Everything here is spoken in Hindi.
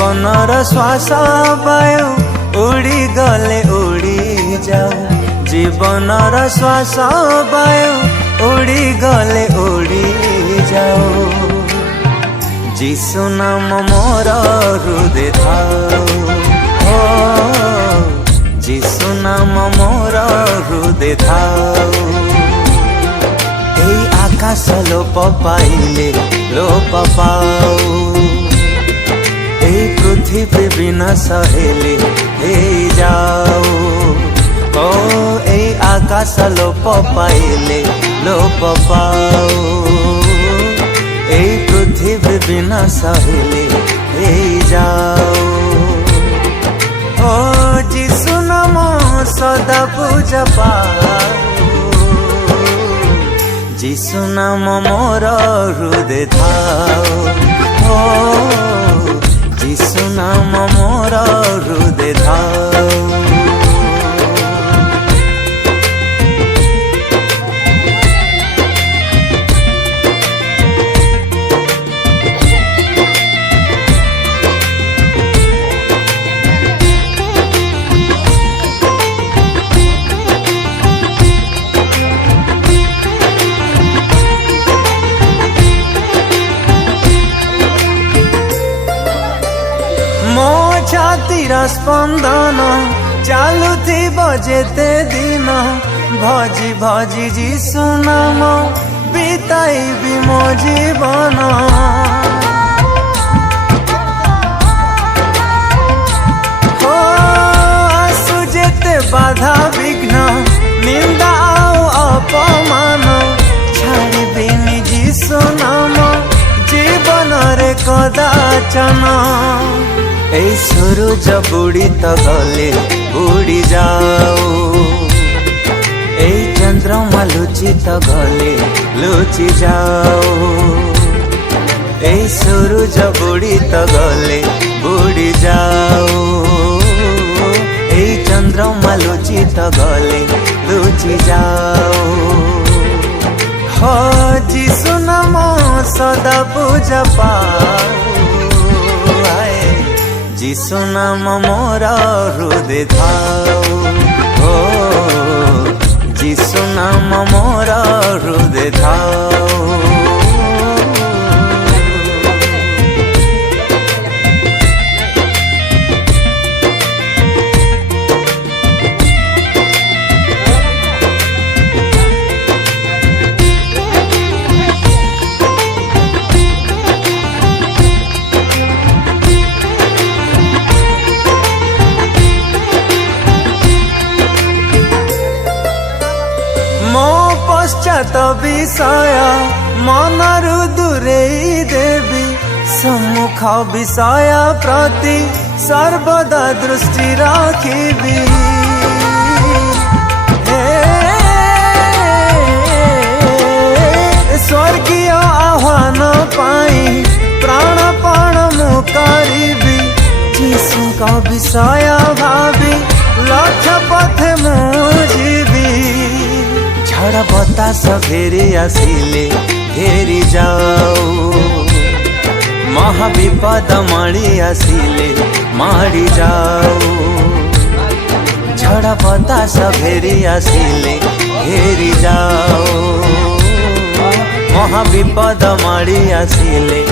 जीवनर श्वास वायु उड़ी गले उड़ी जाऊ जीवनर श्वास वायु उड़ी गले उड़ी जाऊ जीशु नाम मोर हृदय थाऊ हो जीशु नाम मोर हृदय थाऊ এই আকাশ লোপ পাইলে লোপ পাও এই পৃথিবী বিনাশ হেলে এই যাও ও এই আকাশ লোপ পাইলে লোপ পাও এই পৃথিবী বিনাশ হেলে এই যাও ও যিশু নাম সদা পূজা পাও যিশু নাম মোর হৃদয় থাও ও যিশু নাম মোর হৃদয় থাও छातीर स्पंदन चालू थी बजेते दिन भजी भजी जीशु नाम बिताइबी मो जीवन हो आसु जेते बाधा विघ्न निंदा अपमान छाड़िबिनी जीशु नाम जीवन रे कदाचन এই সূরজ বুড়ি তো গলে বুড়ি যাও এই চন্দ্রমা লুচি তো গলে লুচি যাও এই সূরজ বুড়ি তো গলে বুড়ি যাও এই চন্দ্রমা লুচি তো গলে লুচি যাও हो যিশু নাম সদা পূজা পাও যিশু নাম মোর হৃদয় থাও ও যিশু নাম মোর হৃদয় থাও पश्चात विषय मनरु दूरेई देवी सम्मुख विषय प्रति सर्वदा दृष्टि रखिबी स्वर्गीय आह्वान पाई प्राणपण मु करिबी जीशु का विषय भावी लक्ष्य पथे मु जीवी झड़ बतास घेरी आसिले घेरी जाओ महाविपद माड़ी आसिले माड़ी जाओ झड़ बतास घेरी आसिले घेरी जाओ महाविपद माड़ी आसिले